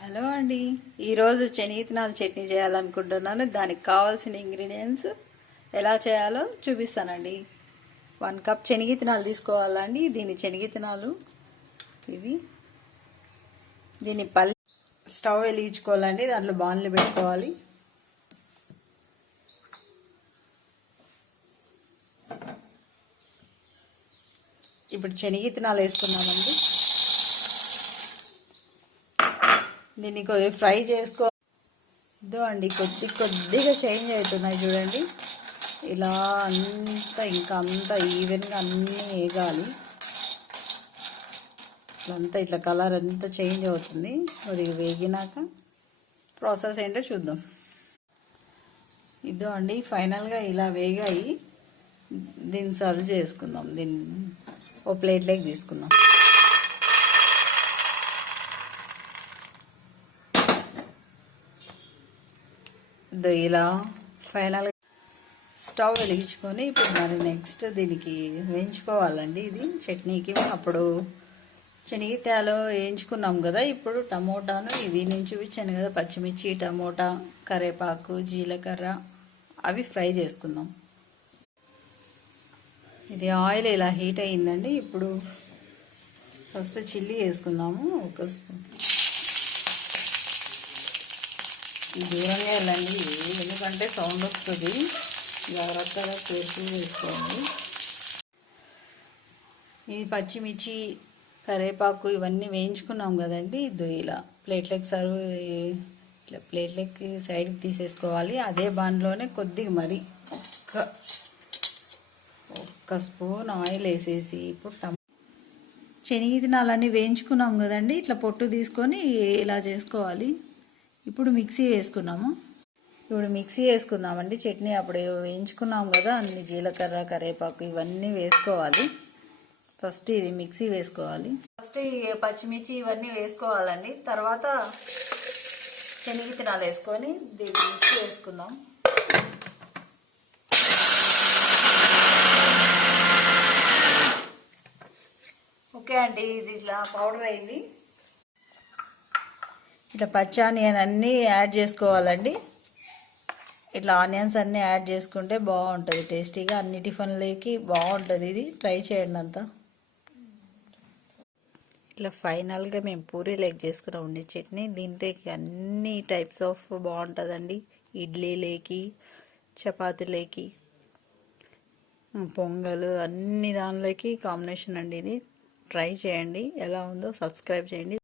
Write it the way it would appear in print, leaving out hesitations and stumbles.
Hello అండి, ఈరోజు శనగనాల చట్నీ చేయాలనుకుంటున్నాను. దానికి కావాల్సిన ఇంగ్రీడియంట్స్ ఎలా చేయాలో చూపిస్తానండి. 1 కప్ శనగనాలు తీసుకోవాలండి. దీని శనగనాలు ఇవి. దీన్ని స్టవ్ వెలిగించుకోవాలండి. దాంట్లో బాణలు పెట్టుకోవాలి. ఇప్పుడు శనగనాలు వేసుకున్నామండి. దీన్ని కొద్దిగా ఫ్రై ఇదో అండి, కొద్దిగా చేంజ్ అవుతున్నాయి చూడండి. ఇలా అంతా ఈవెన్గా అన్నీ వేగాలి. ఇట్లా కలర్ అంతా చేంజ్ అవుతుంది. కొద్దిగా వేగినాక ప్రాసెస్ ఏంటో చూద్దాం. ఇదో అండి, ఫైనల్గా ఇలా వేగాయి. దీన్ని సర్వ్ చేసుకుందాం. దీన్ని ఓ ప్లేట్లోకి తీసుకుందాం. ఇలా ఫైనల్ స్టవ్ వెలిగించుకొని ఇప్పుడు మరి నెక్స్ట్ దీనికి వేయించుకోవాలండి. ఇది చట్నీకి అప్పుడు శనగకాయలు వేయించుకున్నాం కదా. ఇప్పుడు టమోటాను ఇవి నేను చూపించాను కదా, పచ్చిమిర్చి, టమోటా, కరివేపాకు, జీలకర్ర అవి ఫ్రై చేసుకుందాం. ఇది ఆయిల్ ఇలా హీట్ అయ్యిందండి. ఇప్పుడు ఫస్ట్ చిల్లీ వేసుకుందాము. 1 స్పూన్. దూరంగా వెళ్ళండి, ఎందుకంటే సౌండ్ వస్తుంది. జాగ్రత్తగా కేర్ఫుల్ వేసుకోండి. ఈ పచ్చిమిర్చి, కరివేపాకు ఇవన్నీ వేయించుకున్నాం కదండి. ఇది ఇలా ప్లేట్లకి సైడ్కి తీసేసుకోవాలి. అదే బాణలోనే కొద్దిగా మరి ఒక్క స్పూన్ ఆయిల్ వేసేసి ఇప్పుడు శనగనాలన్నీ వేయించుకున్నాం కదండి. ఇట్లా పొట్టు తీసుకొని ఇలా చేసుకోవాలి. ఇప్పుడు మిక్సీ వేసుకుందామండి చట్నీ. అప్పుడు వేయించుకున్నాం కదా, అన్ని జీలకర్ర, కరివేపాకు ఇవన్నీ వేసుకోవాలి. ఫస్ట్ ఇది మిక్సీ వేసుకోవాలి. ఫస్ట్ ఈ పచ్చిమిర్చి ఇవన్నీ వేసుకోవాలండి. తర్వాత శనగనాలు వేసుకొని దీన్ని మిక్సీ వేసుకుందాం. ఓకే అండి, ఇది ఇట్లా పౌడర్ అయింది. ఇట్లా పచ్చి ఆనియన్ అన్నీ యాడ్ చేసుకోవాలండి. ఇట్లా ఆనియన్స్ అన్నీ యాడ్ చేసుకుంటే బాగుంటుంది, టేస్టీగా అన్ని టిఫిన్లకి బాగుంటుంది. ఇది ట్రై చేయండి అంతా. ఇట్లా ఫైనల్గా మేము పూరీలోకి చేసుకున్నాం ఉండే చట్నీ. దీంట్లోకి అన్ని టైప్స్ ఆఫ్ బాగుంటుందండి. ఇడ్లీలోకి, చపాతీలోకి, పొంగల్ అన్ని దానిలోకి కాంబినేషన్ అండి. ఇది ట్రై చేయండి. ఎలా ఉందో సబ్స్క్రైబ్ చేయండి.